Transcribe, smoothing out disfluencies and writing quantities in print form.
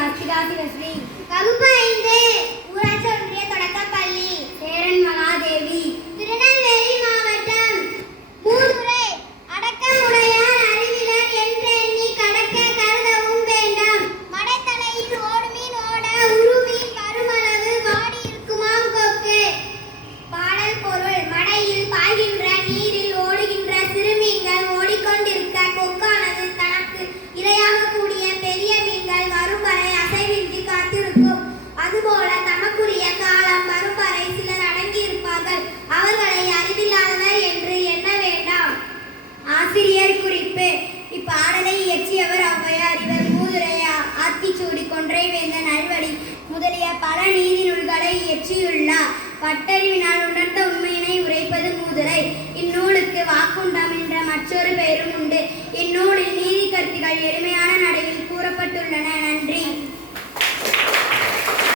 ஸ்ரீ வகுப்பு 5 ஊராட்சி ஒன்றிய தொடக்கப்பள்ளி சேரன் மகாதேவி திருநெல்வேலி மாவட்டம். மூதுரை அடக்கமுடையார் அறிவிலர் என்றெண்ணி கடக்க கருதவும் வேண்டாம். மடைத்தலையில் ஓடுமீன் ஓட உருமீன் வருமளவு வாடி இருக்குமாம் கொக்கு. பாடல் பொருள்: மடையில் பாய்கின்ற நீரில் ஓடுகின்ற சிறுமீன்கள் ஓடிக்கொண்டிருக்க கொக்கானது தனக்கு இரையாக கூடிய பெரிய மீன்கள் வரும் வரை அசைவின்றி காத்திருக்கும். அதுபோல தமக்குரிய காலம் வரும் வரை சிலர் அடங்கியிருப்பார்கள். அவர்களை அறிவில்லாதவர் என்று எண்ண வேண்டாம். ஆசிரியர் குறிப்பு: இப்பாடலை இயற்றியவர் ஔவையார். இவர் மூதுரை, ஆத்திச்சூடி, கொன்றைவேந்தன், அறுவடை முதலிய பல நீதி நூல்களை இயற்றியுள்ளார். பட்டறிவினால் உணர்ந்த உண்மையினை உரைப்பது மூதுரை. இந்நூலுக்கு வாக்குண்டம் என்ற மற்றொரு பெயரும் உண்டு. இந்நூலில் நீதி கருத்துகள் எளிமையான நடையில் கூறப்பட்டுள்ளன. நன்றி.